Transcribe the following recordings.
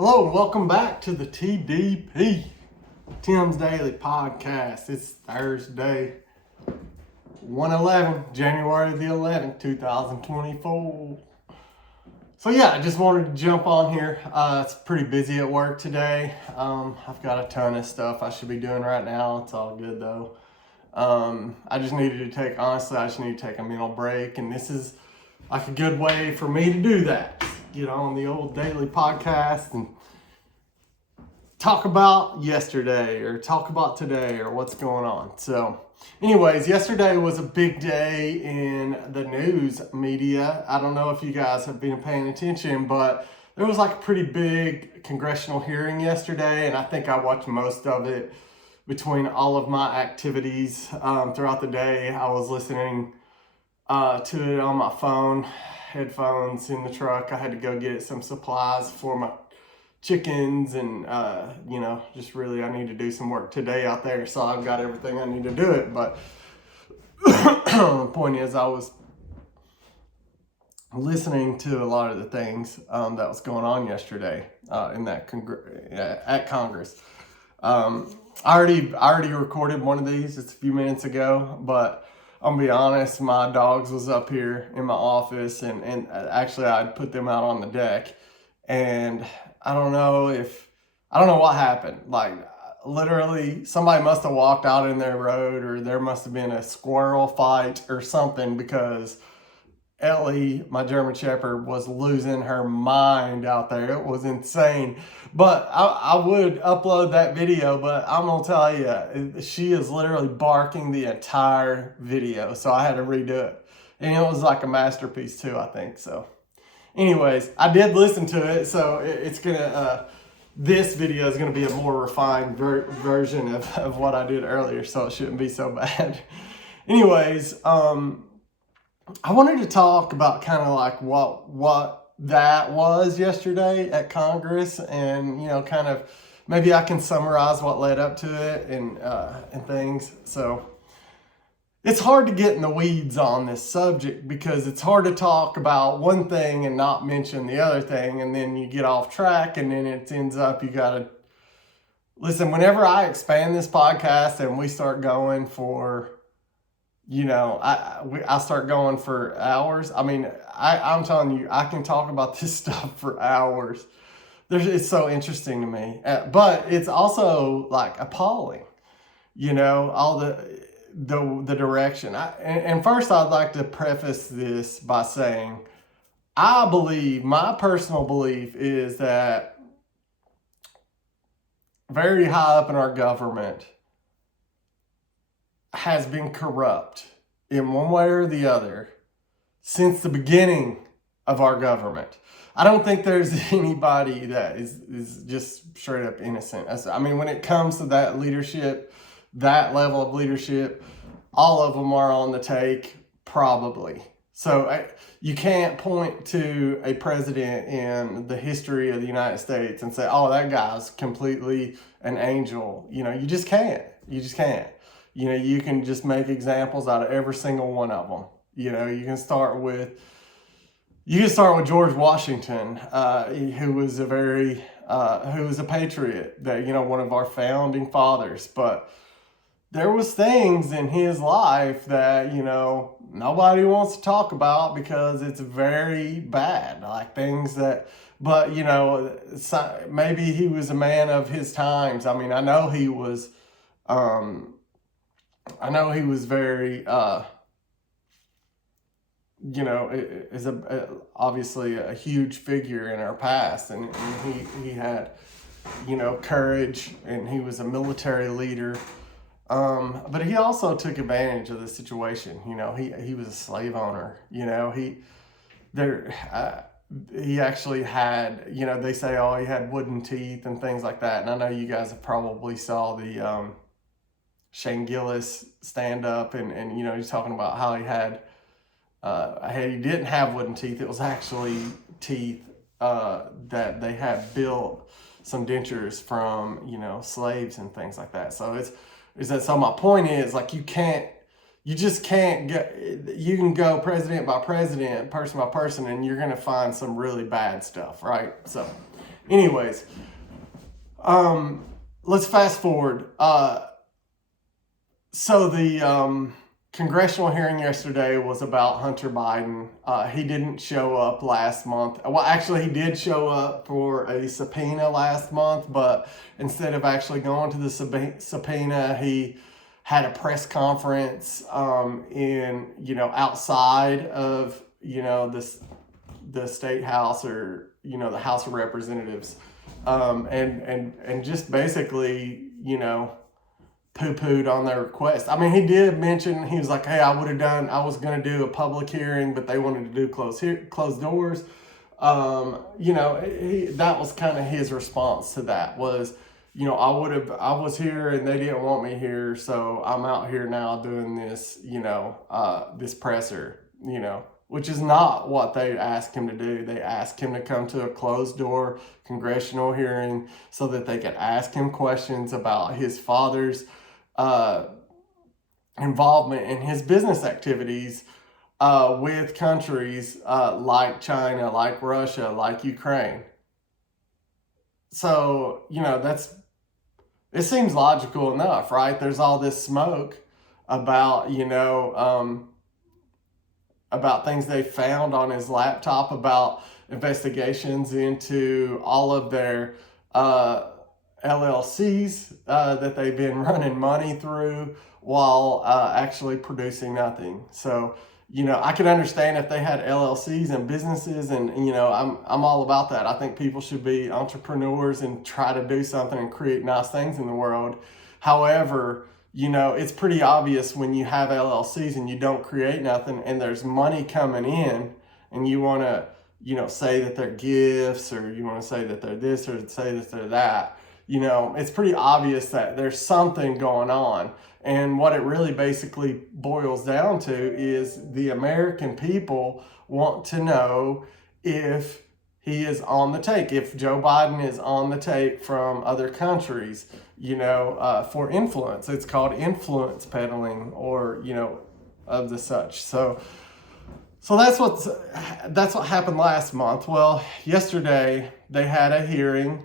Hello and welcome back to the TDP, Tim's Daily Podcast. It's Thursday, 1/11, January the 11th, 2024. So yeah, I just wanted to jump on here. It's pretty busy at work today. I've got a ton of stuff I should be doing right now. It's all good though. I just need to take a mental break, and this is like a good way for me to do that. Get on the old daily podcast and talk about yesterday or talk about today or what's going on. So anyways, yesterday was a big day in the news media. I don't know if you guys have been paying attention, but there was like a pretty big congressional hearing yesterday, and I think I watched most of it between all of my activities throughout the day. I was listening to it on my phone, headphones in the truck. I had to go get some supplies for my chickens and just really I need to do some work today out there, so I've got everything I need to do it. But the point is, I was listening to a lot of the things that was going on yesterday in that at Congress. I already recorded one of these just a few minutes ago, but I'm gonna be honest, my dogs was up here in my office, and actually I'd put them out on the deck, and I don't know what happened. Like literally somebody must have walked out in their road, or there must have been a squirrel fight or something, because Ellie, my German Shepherd, was losing her mind out there. It was insane. But I would upload that video, but I'm going to tell you, she is literally barking the entire video. So I had to redo it. And it was like a masterpiece too, I think. So anyways, I did listen to it. So it's going to, this video is going to be a more refined version of what I did earlier. So it shouldn't be so bad. Anyways, I wanted to talk about kind of like what that was yesterday at Congress, and kind of maybe I can summarize what led up to it and things. So it's hard to get in the weeds on this subject because it's hard to talk about one thing and not mention the other thing, and then you get off track, and then it ends up you got to listen. Whenever I expand this podcast and we start going for I start going for hours. I mean, I'm telling you, I can talk about this stuff for hours. It's so interesting to me, but it's also like appalling, all the direction. And first, I'd like to preface this by saying, my personal belief is that very high up in our government has been corrupt in one way or the other since the beginning of our government. I don't think there's anybody that is just straight up innocent. I mean, when it comes to that leadership, that level of leadership, all of them are on the take, probably. So you can't point to a president in the history of the United States and say, oh, that guy's completely an angel. You just can't. You just can't. You can just make examples out of every single one of them. You can start with George Washington, who was a patriot, that one of our founding fathers. But there was things in his life that nobody wants to talk about because it's very bad, like things that. But maybe he was a man of his times. I mean, I know he was very, is obviously a huge figure in our past, and he had, courage, and he was a military leader. But he also took advantage of the situation. He was a slave owner. He actually had, they say, oh, he had wooden teeth and things like that. And I know you guys have probably saw the, Shane Gillis stand up and he's talking about how he didn't have wooden teeth. It was actually teeth that they had built some dentures from slaves and things like that. So so my point is, like, you just can't you can go president by president, person by person, and you're going to find some really bad stuff, right? So Anyways, let's fast forward. So the congressional hearing yesterday was about Hunter Biden. He didn't show up last month. Well, actually, he did show up for a subpoena last month, but instead of actually going to the subpoena, he had a press conference outside of the state house, or the House of Representatives, and just basically poo-pooed on their request. I mean, he did mention, he was like, hey, I was going to do a public hearing, but they wanted to do closed doors. That was kind of his response to that was, I was here and they didn't want me here, so I'm out here now doing this, this presser, which is not what they asked him to do. They asked him to come to a closed door congressional hearing so that they could ask him questions about his father's involvement in his business activities with countries like China, like Russia, like Ukraine. So, it seems logical enough, right? There's all this smoke about, about things they found on his laptop, about investigations into all of their LLCs that they've been running money through while actually producing nothing. So, I could understand if they had LLCs and businesses, and I'm all about that. I think people should be entrepreneurs and try to do something and create nice things in the world. However, it's pretty obvious when you have LLCs and you don't create nothing and there's money coming in, and you want to say that they're gifts, or you want to say that they're this, or say that they're that. It's pretty obvious that there's something going on. And what it really basically boils down to is the American people want to know if he is on the take, if Joe Biden is on the take from other countries, for influence. It's called influence peddling, or, of the such. So that's what happened last month. Well, yesterday they had a hearing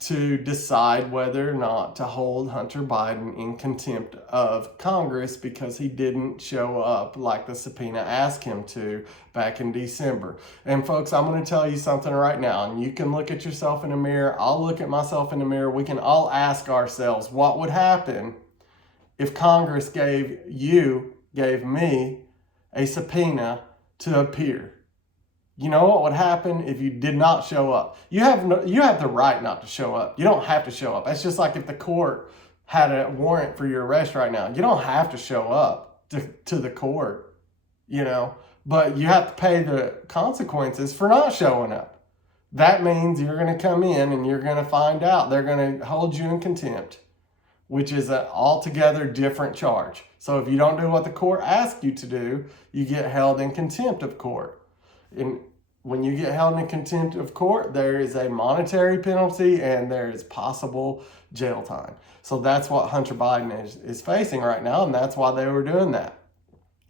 to decide whether or not to hold Hunter Biden in contempt of Congress because he didn't show up like the subpoena asked him to back in December. And folks, I'm going to tell you something right now, and you can look at yourself in the mirror. I'll look at myself in the mirror. We can all ask ourselves, what would happen if Congress gave me a subpoena to appear? You know what would happen if you did not show up? You have the right not to show up. You don't have to show up. It's just like if the court had a warrant for your arrest right now. You don't have to show up to the court, but you have to pay the consequences for not showing up. That means you're going to come in and you're going to find out. They're going to hold you in contempt, which is an altogether different charge. So if you don't do what the court asks you to do, you get held in contempt of court. And when you get held in contempt of court, there is a monetary penalty and there is possible jail time. So that's what Hunter Biden is facing right now, and that's why they were doing that.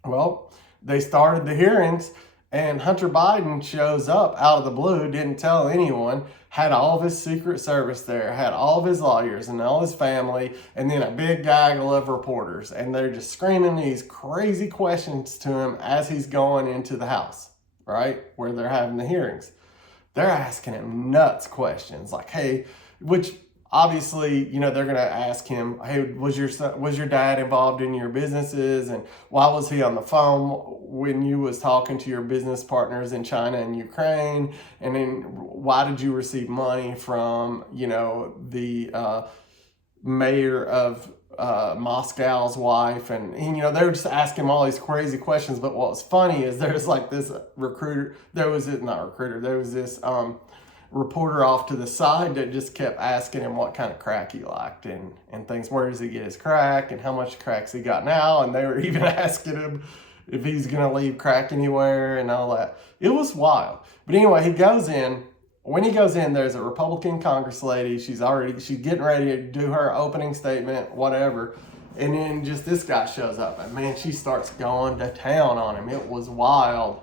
Well, they started the hearings, and Hunter Biden shows up out of the blue, didn't tell anyone, had all of his Secret Service there, had all of his lawyers and all his family, and then a big gaggle of reporters. And they're just screaming these crazy questions to him as he's going into the House, right, where they're having the hearings. They're asking him nuts questions like, hey, which obviously, they're going to ask him, hey, was your dad involved in your businesses? And why was he on the phone when you was talking to your business partners in China and Ukraine? And then why did you receive money from, the mayor of Moscow's wife? And they were just asking him all these crazy questions. But what was funny is there's like this reporter off to the side that just kept asking him what kind of crack he liked and things. Where does he get his crack and how much crack's he got now? And they were even asking him if he's going to leave crack anywhere and all that. It was wild. But anyway, he goes in. When he goes in, there's a Republican Congress lady. She's getting ready to do her opening statement, whatever. And then just this guy shows up. And man, she starts going to town on him. It was wild.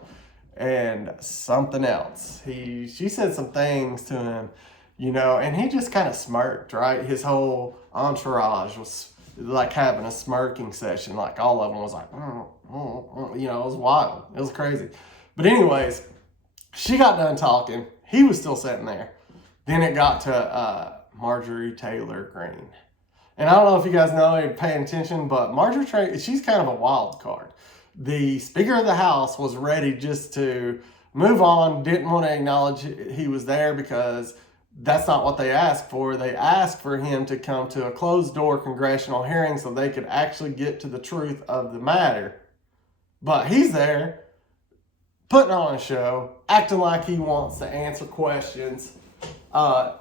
And something else. She said some things to him and he just kind of smirked, right? His whole entourage was like having a smirking session. Like all of them was like, it was wild. It was crazy. But anyways, she got done talking. He was still sitting there. Then it got to Marjorie Taylor Greene. And I don't know if you guys know and paying attention, but Marjorie Taylor, she's kind of a wild card. The Speaker of the House was ready just to move on, didn't want to acknowledge he was there because that's not what they asked for. They asked for him to come to a closed-door congressional hearing so they could actually get to the truth of the matter. But he's there, putting on a show, acting like he wants to answer questions to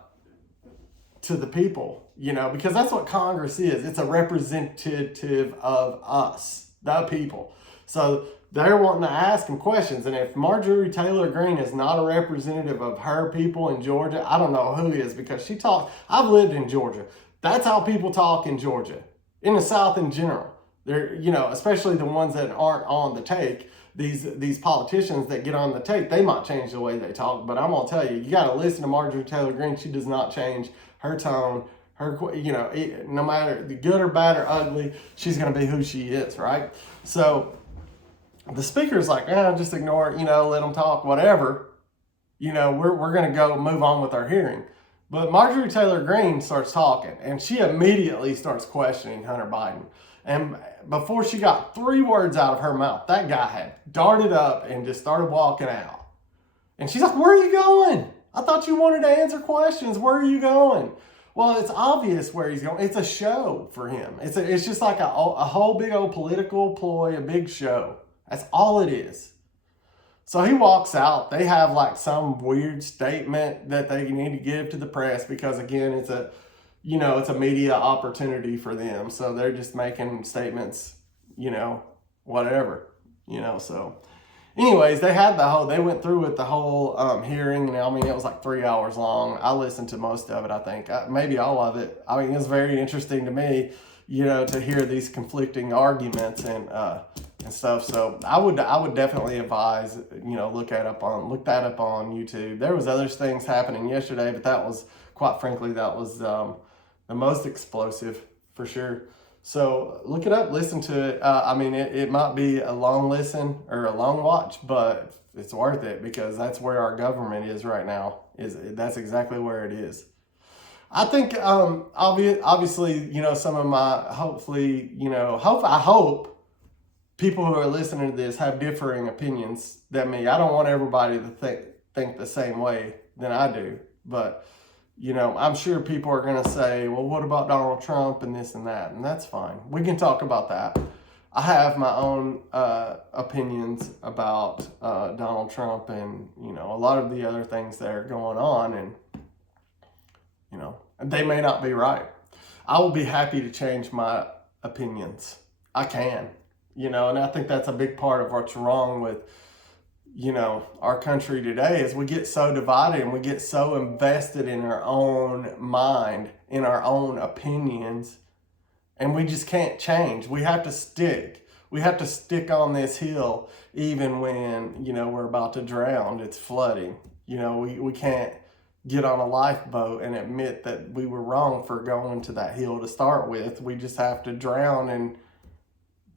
the people, because that's what Congress is. It's a representative of us, the people. So they're wanting to ask him questions. And if Marjorie Taylor Greene is not a representative of her people in Georgia, I don't know who is, because she talks. I've lived in Georgia. That's how people talk in Georgia, in the South in general. They're, especially the ones that aren't on the take. These politicians that get on the tape, they might change the way they talk, but I'm gonna tell you, you got to listen to Marjorie Taylor Greene. She does not change her tone, her, no matter the good or bad or ugly, she's gonna be who she is, right? So the speaker's like, just ignore it, let them talk, whatever. We're gonna go move on with our hearing. But Marjorie Taylor Greene starts talking, and she immediately starts questioning Hunter Biden. And before she got 3 words out of her mouth, that guy had darted up and just started walking out. And she's like, where are you going? I thought you wanted to answer questions. Where are you going? Well, it's obvious where he's going. It's a show for him. It's just like a whole big old political ploy, a big show. That's all it is. So he walks out. They have like some weird statement that they need to give to the press because, again, it's a media opportunity for them. So they're just making statements, whatever, so anyways, they went through with the whole hearing. It was like 3 hours long. I listened to most of it, I think, maybe all of it. It was very interesting to me, to hear these conflicting arguments and stuff. So I would definitely advise, look that up on YouTube. There was other things happening yesterday, but that was, quite frankly, the most explosive for sure. So look it up, listen to it. It might be a long listen or a long watch, but it's worth it because that's where our government is right now. That's exactly where it is. I think, obviously, some of my, I hope people who are listening to this have differing opinions than me. I don't want everybody to think the same way than I do, but I'm sure people are going to say, well, what about Donald Trump and this and that? And that's fine. We can talk about that. I have my own opinions about Donald Trump and, a lot of the other things that are going on. And, they may not be right. I will be happy to change my opinions. I can, and I think that's a big part of what's wrong with our country today is we get so divided and we get so invested in our own mind, in our own opinions, and we just can't change. We have to stick. We have to stick on this hill even when, we're about to drown. It's flooding. We can't get on a lifeboat and admit that we were wrong for going to that hill to start with. We just have to drown and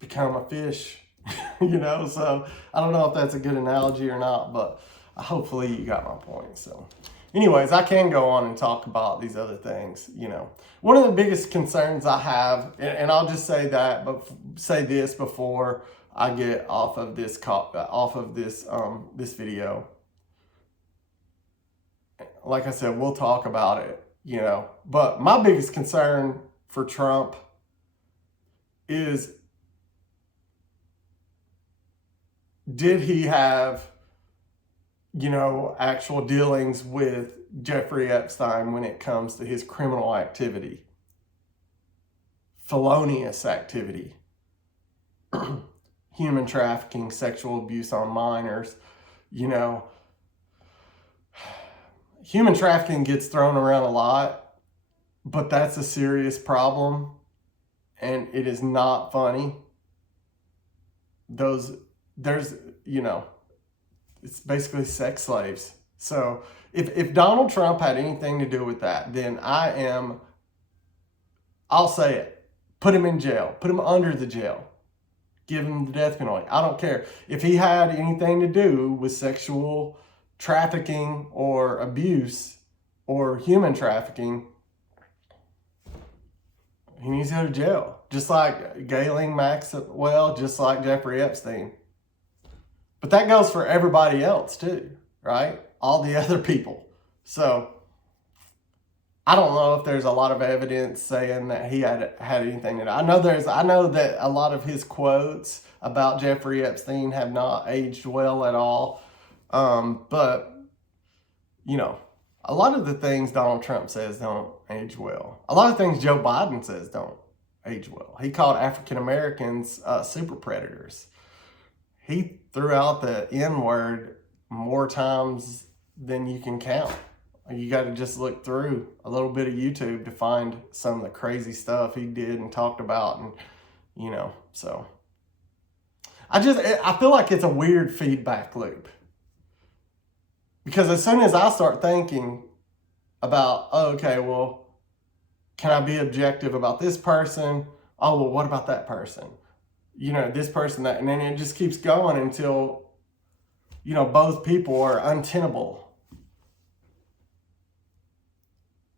become a fish. So I don't know if that's a good analogy or not, but hopefully you got my point. So anyways, I can go on and talk about these other things. One of the biggest concerns I have, and I'll just say that, but say this before I get off of this this video. Like I said, we'll talk about it, but my biggest concern for Trump is, did he have, actual dealings with Jeffrey Epstein when it comes to his criminal activity, felonious activity, human trafficking, sexual abuse on minors? Human trafficking gets thrown around a lot, but that's a serious problem, and it is not funny. There's, it's basically sex slaves. So if Donald Trump had anything to do with that, then I'll say it, put him in jail, put him under the jail, give him the death penalty. I don't care. If he had anything to do with sexual trafficking or abuse or human trafficking, he needs to go to jail. Just like Ghislaine Maxwell, just like Jeffrey Epstein. But that goes for everybody else too, right? All the other people. So I don't know if there's a lot of evidence saying that he had anything to do. I know that a lot of his quotes about Jeffrey Epstein have not aged well at all. But you know, a lot of the things Donald Trump says don't age well. A lot of things Joe Biden says don't age well. He called African Americans super predators. He threw out the N-word more times than you can count. You got to just look through a little bit of YouTube to find some of the crazy stuff he did and talked about. And, you know, so I feel like it's a weird feedback loop. Because as soon as I start thinking about, oh, okay, well, can I be objective about this person? Oh, well, what about that person? You know, this person, that, and then it just keeps going until, you know, both people are untenable.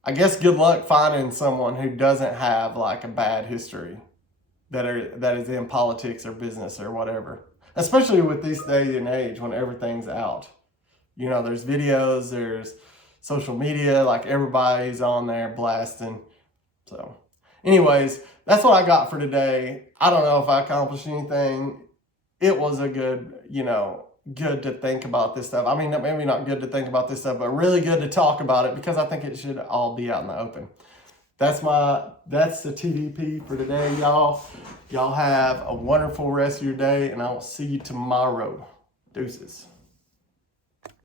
I guess good luck finding someone who doesn't have like a bad history that is in politics or business or whatever. Especially with this day and age when everything's out. You know, there's videos, there's social media, like everybody's on there blasting. So anyways, that's what I got for today. I don't know if I accomplished anything. It was a good, you know, good to think about this stuff. I mean, maybe not good to think about this stuff, but really good to talk about it because I think it should all be out in the open. That's the TDP for today, y'all. Y'all have a wonderful rest of your day, and I will see you tomorrow. Deuces.